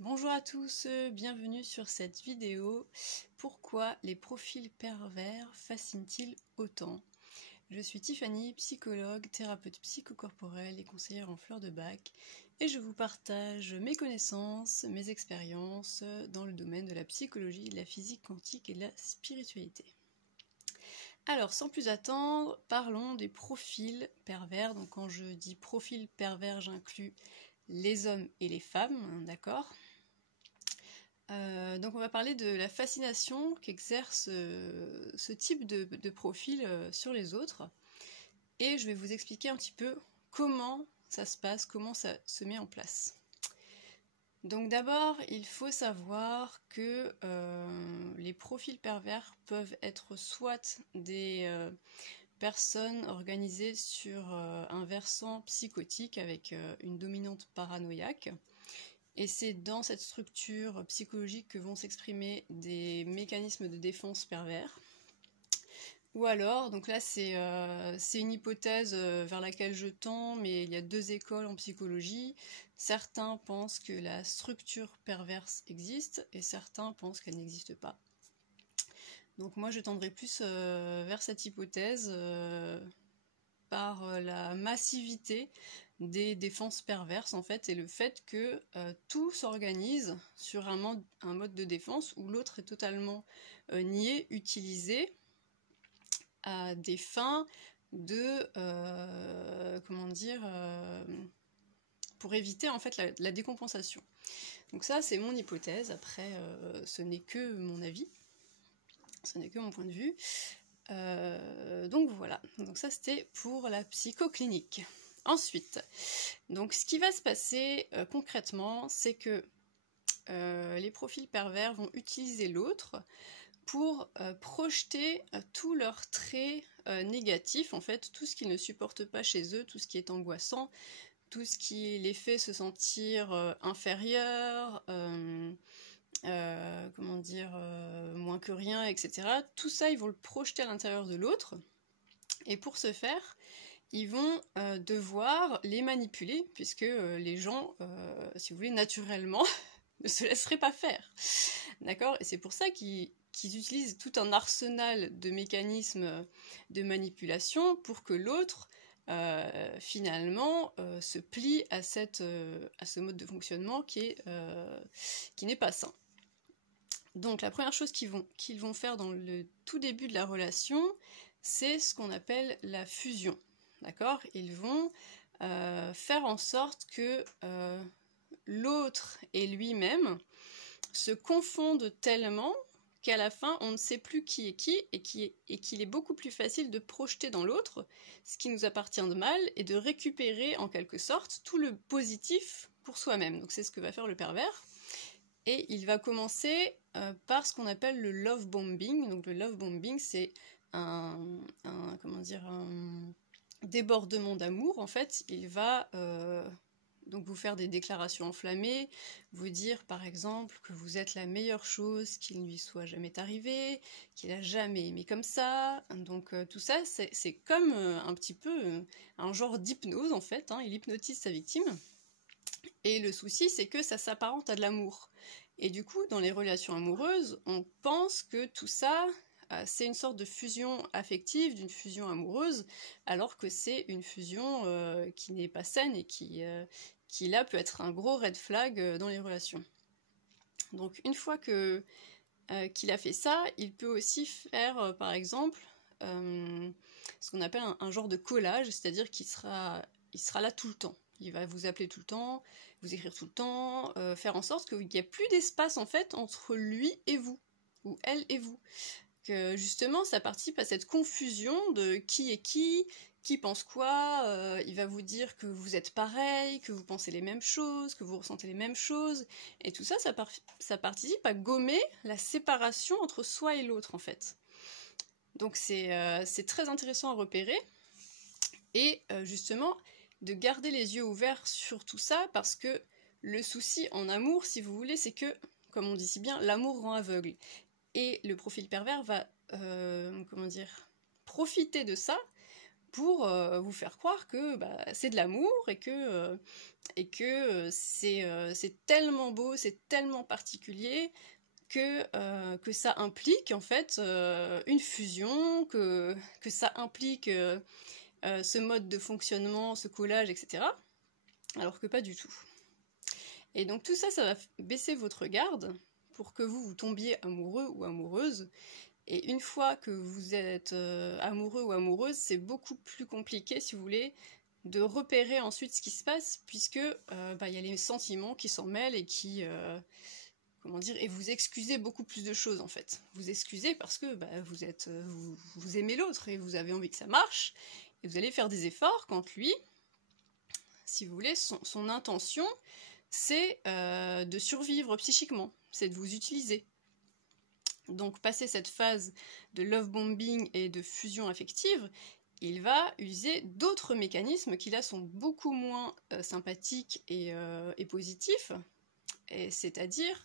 Bonjour à tous, bienvenue sur cette vidéo. Pourquoi les profils pervers fascinent-ils autant? Je suis Tiffany, psychologue, thérapeute psychocorporelle et conseillère en fleurs de bac, et je vous partage mes connaissances, mes expériences dans le domaine de la psychologie, de la physique quantique et de la spiritualité. Alors, sans plus attendre, parlons des profils pervers. Donc quand je dis profil pervers, j'inclus les hommes et les femmes, d'accord ? Donc on va parler de la fascination qu'exerce ce type de profil sur les autres. Et je vais vous expliquer un petit peu comment ça se passe, comment ça se met en place. Donc d'abord, il faut savoir que les profils pervers peuvent être soit des personnes organisées sur un versant psychotique avec une dominante paranoïaque. Et c'est dans cette structure psychologique que vont s'exprimer des mécanismes de défense pervers. Ou alors, donc là c'est une hypothèse vers laquelle je tends, mais il y a deux écoles en psychologie. Certains pensent que la structure perverse existe, et certains pensent qu'elle n'existe pas. Donc moi je tendrai plus vers cette hypothèse par la massivité des défenses perverses en fait, et le fait que tout s'organise sur un mode de défense où l'autre est totalement nié, utilisé à des fins de pour éviter en fait la décompensation. Donc ça c'est mon hypothèse, après ce n'est que mon avis, ce n'est que mon point de vue. Donc voilà, donc ça c'était pour la psychoclinique. Ensuite, donc ce qui va se passer concrètement, c'est que les profils pervers vont utiliser l'autre pour projeter tous leurs traits négatifs, en fait, tout ce qu'ils ne supportent pas chez eux, tout ce qui est angoissant, tout ce qui les fait se sentir inférieurs, moins que rien, etc. Tout ça, ils vont le projeter à l'intérieur de l'autre, et pour ce faire, ils vont devoir les manipuler, puisque les gens, si vous voulez, naturellement, ne se laisseraient pas faire. D'accord ? Et c'est pour ça qu'ils utilisent tout un arsenal de mécanismes de manipulation pour que l'autre, finalement, se plie à ce mode de fonctionnement qui n'est pas sain. Donc la première chose qu'ils vont faire dans le tout début de la relation, c'est ce qu'on appelle la fusion. D'accord ? Ils vont faire en sorte que l'autre et lui-même se confondent tellement qu'à la fin, on ne sait plus qui est qui, et qu'il est beaucoup plus facile de projeter dans l'autre ce qui nous appartient de mal et de récupérer en quelque sorte tout le positif pour soi-même. Donc c'est ce que va faire le pervers. Et il va commencer par ce qu'on appelle le love bombing. Donc le love bombing, c'est un débordement d'amour. En fait, il va donc vous faire des déclarations enflammées, vous dire par exemple que vous êtes la meilleure chose qui ne lui soit jamais arrivée, qu'il a jamais aimé comme ça. Donc tout ça, c'est comme un petit peu un genre d'hypnose en fait, hein. Il hypnotise sa victime. Et le souci, c'est que ça s'apparente à de l'amour. Et du coup, dans les relations amoureuses, on pense que tout ça, c'est une sorte de fusion affective, d'une fusion amoureuse, alors que c'est une fusion qui n'est pas saine et qui là peut être un gros red flag dans les relations. Donc une fois qu'il a fait ça, il peut aussi faire par exemple ce qu'on appelle un genre de collage, c'est-à-dire qu'il sera là tout le temps. Il va vous appeler tout le temps, vous écrire tout le temps, faire en sorte qu'il n'y ait plus d'espace en fait entre lui et vous, ou elle et vous. Que justement ça participe à cette confusion de qui est qui pense quoi, il va vous dire que vous êtes pareil, que vous pensez les mêmes choses, que vous ressentez les mêmes choses, et tout ça, ça participe à gommer la séparation entre soi et l'autre en fait. Donc c'est très intéressant à repérer, et justement de garder les yeux ouverts sur tout ça, parce que le souci en amour, si vous voulez, c'est que, comme on dit si bien, l'amour rend aveugle. Et le profil pervers va, profiter de ça pour vous faire croire que c'est de l'amour et que c'est tellement beau, c'est tellement particulier que ça implique en fait une fusion, que ça implique ce mode de fonctionnement, ce collage, etc. Alors que pas du tout. Et donc tout ça, ça va baisser votre garde pour que vous tombiez amoureux ou amoureuse. Et une fois que vous êtes amoureux ou amoureuse, c'est beaucoup plus compliqué, si vous voulez, de repérer ensuite ce qui se passe, puisque y a les sentiments qui s'en mêlent et qui... et vous excusez beaucoup plus de choses en fait. Vous excusez parce que vous aimez l'autre et vous avez envie que ça marche, et vous allez faire des efforts quand lui, si vous voulez, son intention, c'est de survivre psychiquement, c'est de vous utiliser. Donc, passer cette phase de love bombing et de fusion affective, il va user d'autres mécanismes qui là sont beaucoup moins sympathiques et positifs, c'est-à-dire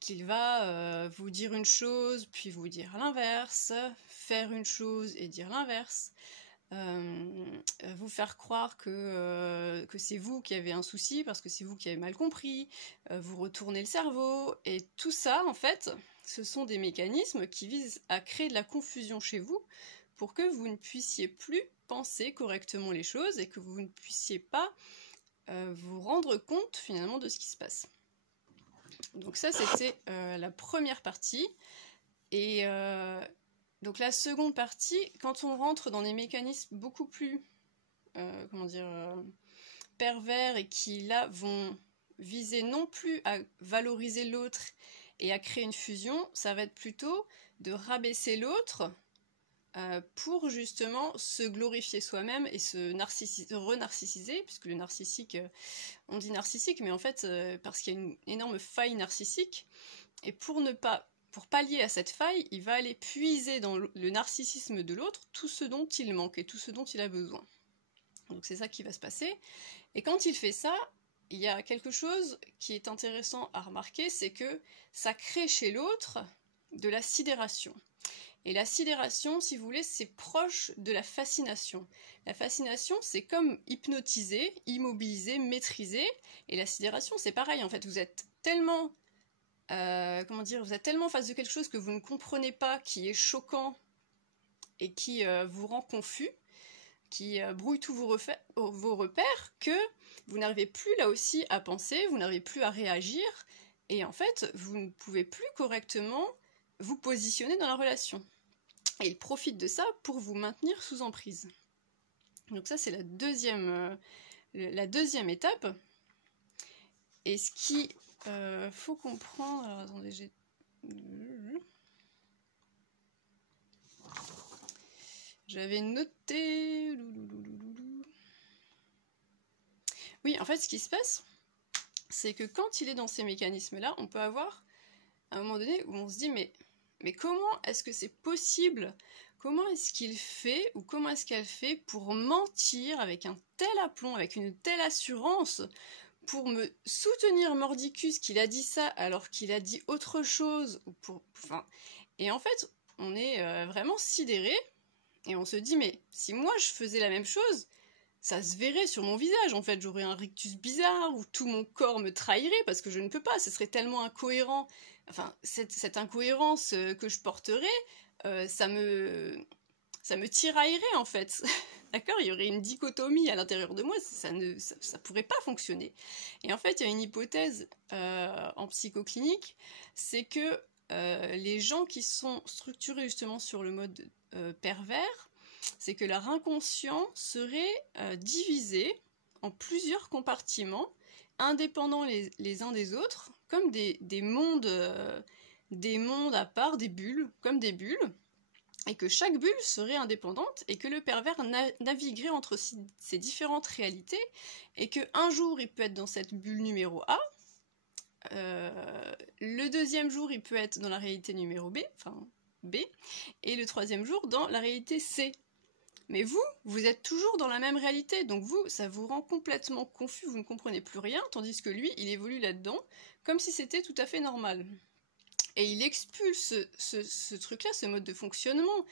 qu'il va vous dire une chose, puis vous dire l'inverse, faire une chose et dire l'inverse, vous faire croire que c'est vous qui avez un souci parce que c'est vous qui avez mal compris, vous retournez le cerveau, et tout ça, en fait, ce sont des mécanismes qui visent à créer de la confusion chez vous pour que vous ne puissiez plus penser correctement les choses et que vous ne puissiez pas vous rendre compte finalement de ce qui se passe. Donc ça, c'était la première partie. Et donc la seconde partie, quand on rentre dans des mécanismes beaucoup plus pervers et qui là vont viser non plus à valoriser l'autre et à créer une fusion, ça va être plutôt de rabaisser l'autre pour justement se glorifier soi-même et se renarcissiser, puisque le narcissique, on dit narcissique, mais en fait parce qu'il y a une énorme faille narcissique, et pour pallier à cette faille, il va aller puiser dans le narcissisme de l'autre tout ce dont il manque et tout ce dont il a besoin. Donc c'est ça qui va se passer. Et quand il fait ça, il y a quelque chose qui est intéressant à remarquer, c'est que ça crée chez l'autre de la sidération. Et la sidération, si vous voulez, c'est proche de la fascination. La fascination, c'est comme hypnotiser, immobiliser, maîtriser. Et la sidération, c'est pareil, en fait. Vous êtes tellement... vous êtes tellement face de quelque chose que vous ne comprenez pas, qui est choquant et qui vous rend confus, qui brouille tous vos repères, que vous n'arrivez plus là aussi à penser, vous n'arrivez plus à réagir, et en fait, vous ne pouvez plus correctement vous positionner dans la relation. Et il profite de ça pour vous maintenir sous emprise. Donc ça, c'est la deuxième étape. Et ce qui faut comprendre... Alors attendez, j'avais noté... Oui, en fait, ce qui se passe, c'est que quand il est dans ces mécanismes-là, on peut avoir un moment donné où on se dit mais comment est-ce que c'est possible? Comment est-ce qu'il fait ou comment est-ce qu'elle fait pour mentir avec un tel aplomb, avec une telle assurance, pour me soutenir mordicus qu'il a dit ça alors qu'il a dit autre chose, et en fait, on est vraiment sidéré et on se dit mais si moi je faisais la même chose, ça se verrait sur mon visage, en fait, j'aurais un rictus bizarre, ou tout mon corps me trahirait, parce que je ne peux pas, ce serait tellement incohérent. Enfin, cette incohérence que je porterais, ça me tiraillerait, en fait. D'accord? Il y aurait une dichotomie à l'intérieur de moi, ça pourrait pas fonctionner. Et en fait, il y a une hypothèse en psychoclinique, c'est que les gens qui sont structurés justement sur le mode pervers, c'est que leur inconscient serait divisé en plusieurs compartiments, indépendants les uns des autres, comme des mondes à part, des bulles, comme des bulles, et que chaque bulle serait indépendante, et que le pervers naviguerait entre ces différentes réalités, et qu'un jour il peut être dans cette bulle numéro A, le deuxième jour il peut être dans la réalité numéro B, et le troisième jour dans la réalité C. Mais vous êtes toujours dans la même réalité, donc ça vous rend complètement confus, vous ne comprenez plus rien, tandis que lui, il évolue là-dedans, comme si c'était tout à fait normal. Et il expulse ce truc-là, ce mode de fonctionnement,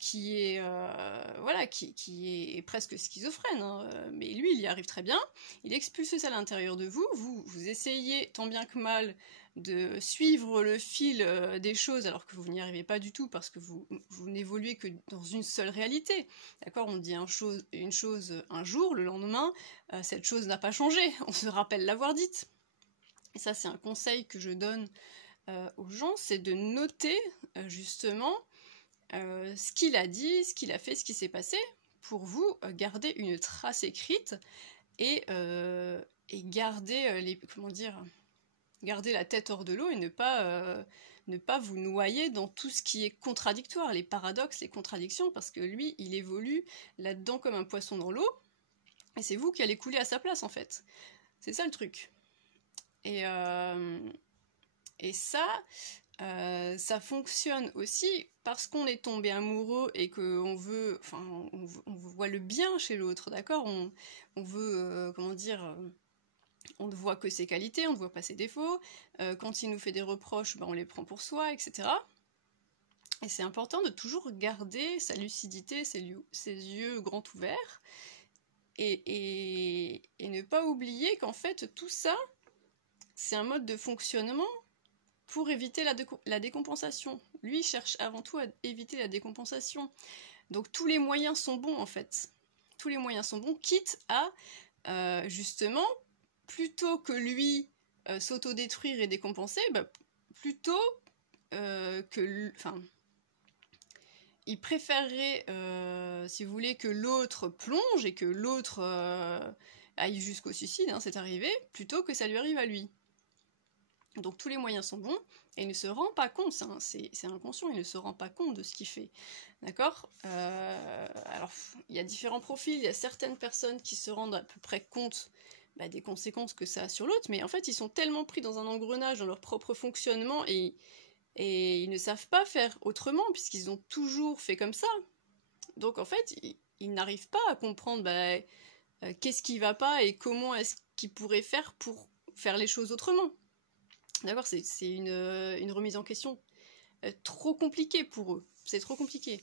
voilà, qui est presque schizophrène, hein. Mais lui, il y arrive très bien. Il expulse ça à l'intérieur de vous. Vous essayez tant bien que mal de suivre le fil des choses, alors que vous n'y arrivez pas du tout, parce que vous n'évoluez que dans une seule réalité. D'accord, on dit une chose un jour, le lendemain, cette chose n'a pas changé. On se rappelle l'avoir dite. Et ça, c'est un conseil que je donne aux gens, c'est de noter justement ce qu'il a dit, ce qu'il a fait, ce qui s'est passé, pour vous garder une trace écrite et garder garder la tête hors de l'eau et ne pas vous noyer dans tout ce qui est contradictoire, les paradoxes, les contradictions, parce que lui, il évolue là-dedans comme un poisson dans l'eau, et c'est vous qui allez couler à sa place en fait. C'est ça le truc. Et ça, ça fonctionne aussi parce qu'on est tombé amoureux et qu'on veut, enfin, on voit le bien chez l'autre, d'accord, on veut, on ne voit que ses qualités, on ne voit pas ses défauts. Quand il nous fait des reproches, on les prend pour soi, etc. Et c'est important de toujours garder sa lucidité, ses yeux grands ouverts, et ne pas oublier qu'en fait, tout ça, c'est un mode de fonctionnement pour éviter la décompensation. Lui, il cherche avant tout à éviter la décompensation. Donc tous les moyens sont bons, en fait. Tous les moyens sont bons, quitte à, justement, plutôt que lui s'autodétruire et décompenser, plutôt il préférerait, si vous voulez, que l'autre plonge et que l'autre aille jusqu'au suicide, hein, c'est arrivé, plutôt que ça lui arrive à lui. Donc tous les moyens sont bons, et il ne se rend pas compte, c'est inconscient, il ne se rend pas compte de ce qu'il fait. D'accord ? Alors, il y a différents profils, il y a certaines personnes qui se rendent à peu près compte des conséquences que ça a sur l'autre, mais en fait, ils sont tellement pris dans un engrenage, dans leur propre fonctionnement, et ils ne savent pas faire autrement, puisqu'ils ont toujours fait comme ça. Donc en fait, ils n'arrivent pas à comprendre qu'est-ce qui va pas et comment est-ce qu'ils pourraient faire pour faire les choses autrement. D'accord, c'est une remise en question trop compliquée pour eux. C'est trop compliqué.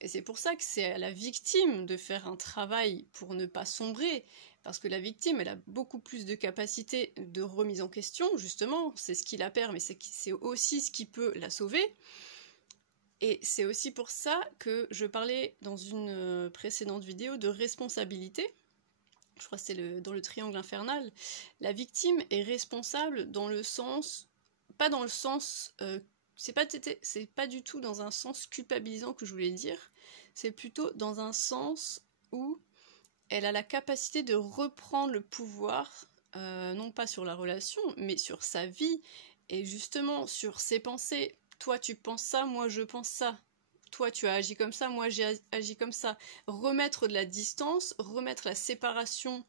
Et c'est pour ça que c'est à la victime de faire un travail pour ne pas sombrer, parce que la victime, elle a beaucoup plus de capacité de remise en question, justement, c'est ce qui la perd, mais c'est aussi ce qui peut la sauver. Et c'est aussi pour ça que je parlais dans une précédente vidéo de responsabilité. Je crois que c'est dans le triangle infernal. La victime est responsable dans le sens, pas dans le sens, c'est pas du tout dans un sens culpabilisant que je voulais dire, c'est plutôt dans un sens où elle a la capacité de reprendre le pouvoir, non pas sur la relation, mais sur sa vie, et justement sur ses pensées. Toi tu penses ça, moi je pense ça. Toi tu as agi comme ça, moi j'ai agi comme ça. Remettre de la distance, remettre la séparation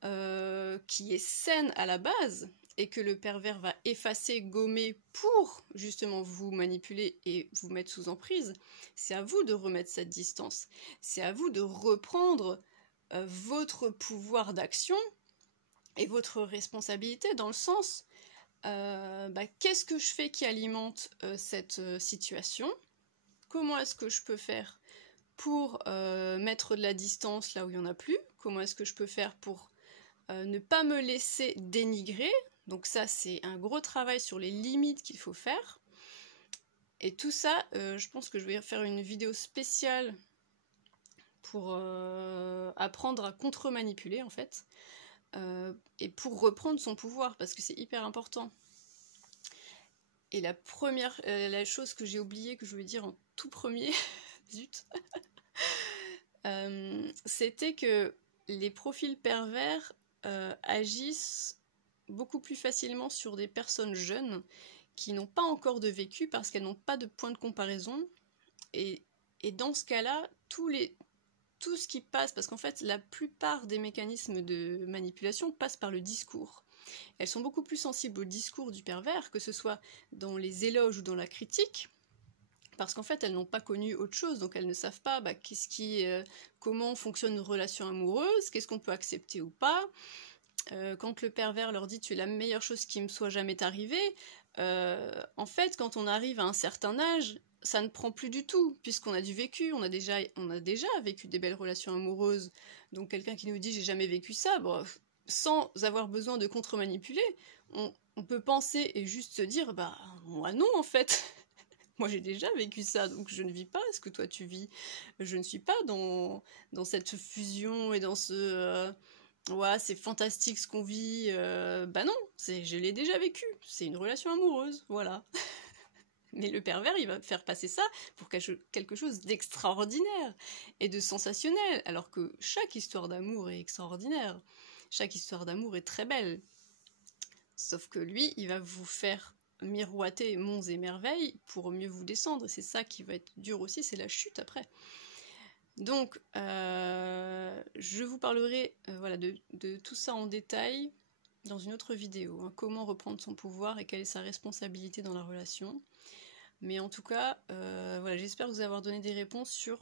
qui est saine à la base, et que le pervers va effacer, gommer pour justement vous manipuler et vous mettre sous emprise. C'est à vous de remettre cette distance. C'est à vous de reprendre votre pouvoir d'action et votre responsabilité, dans le sens qu'est-ce que je fais qui alimente cette situation ? Comment est-ce que je peux faire pour mettre de la distance là où il n'y en a plus ? Comment est-ce que je peux faire pour ne pas me laisser dénigrer ? Donc ça, c'est un gros travail sur les limites qu'il faut faire. Et tout ça, je pense que je vais faire une vidéo spéciale pour apprendre à contre-manipuler, en fait, et pour reprendre son pouvoir, parce que c'est hyper important. Et la chose que j'ai oubliée, que je voulais dire en tout premier, zut, c'était que les profils pervers agissent beaucoup plus facilement sur des personnes jeunes qui n'ont pas encore de vécu parce qu'elles n'ont pas de point de comparaison, et dans ce cas-là, tout ce qui passe, parce qu'en fait la plupart des mécanismes de manipulation passent par le discours. Elles sont beaucoup plus sensibles au discours du pervers, que ce soit dans les éloges ou dans la critique, parce qu'en fait elles n'ont pas connu autre chose, donc elles ne savent pas comment fonctionne une relation amoureuse, qu'est-ce qu'on peut accepter ou pas. Quand le pervers leur dit « tu es la meilleure chose qui me soit jamais arrivée », en fait, quand on arrive à un certain âge, ça ne prend plus du tout, puisqu'on a du vécu, on a déjà vécu des belles relations amoureuses. Donc quelqu'un qui nous dit j'ai jamais vécu ça, bon, sans avoir besoin de contre-manipuler, on peut penser et juste se dire bah moi non en fait. Moi j'ai déjà vécu ça, donc je ne vis pas ce que toi tu vis. Je ne suis pas dans cette fusion et dans ce ouais, c'est fantastique ce qu'on vit. Bah non, je l'ai déjà vécu. C'est une relation amoureuse, voilà. Mais le pervers, il va faire passer ça pour quelque chose d'extraordinaire et de sensationnel, alors que chaque histoire d'amour est extraordinaire. Chaque histoire d'amour est très belle. Sauf que lui, il va vous faire miroiter monts et merveilles pour mieux vous descendre. Et c'est ça qui va être dur aussi, c'est la chute après. Donc, je vous parlerai voilà, de tout ça en détail dans une autre vidéo. Hein, comment reprendre son pouvoir et quelle est sa responsabilité dans la relation. Mais en tout cas, voilà, j'espère vous avoir donné des réponses sur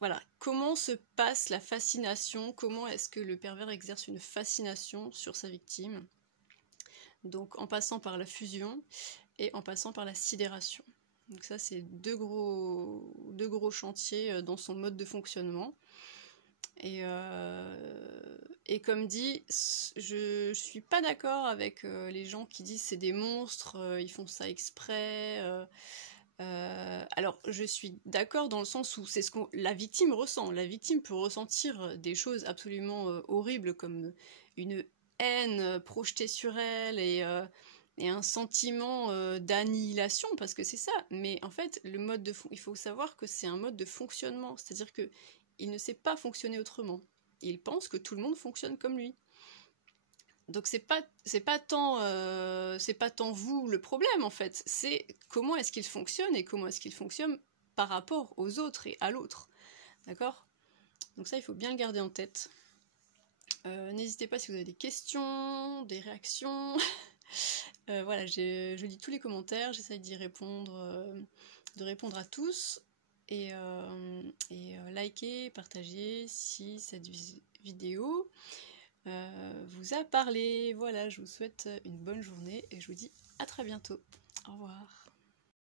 voilà, comment se passe la fascination, comment est-ce que le pervers exerce une fascination sur sa victime. Donc en passant par la fusion et en passant par la sidération. Donc ça, c'est deux gros chantiers dans son mode de fonctionnement. Et comme dit, je suis pas d'accord avec les gens qui disent c'est des monstres, ils font ça exprès. Alors, je suis d'accord dans le sens où c'est ce que la victime ressent. La victime peut ressentir des choses absolument horribles comme une haine projetée sur elle et un sentiment d'annihilation, parce que c'est ça. Mais en fait, il faut savoir que c'est un mode de fonctionnement. C'est-à-dire que il ne sait pas fonctionner autrement. Il pense que tout le monde fonctionne comme lui. Donc c'est pas tant vous le problème en fait, c'est comment est-ce qu'il fonctionne et comment est-ce qu'il fonctionne par rapport aux autres et à l'autre, d'accord? Donc ça il faut bien le garder en tête. N'hésitez pas si vous avez des questions, des réactions. Voilà, je lis tous les commentaires, j'essaye d'y répondre, de répondre à tous et likez, partagez si cette vidéo vous a parlé. Voilà, je vous souhaite une bonne journée et je vous dis à très bientôt. Au revoir.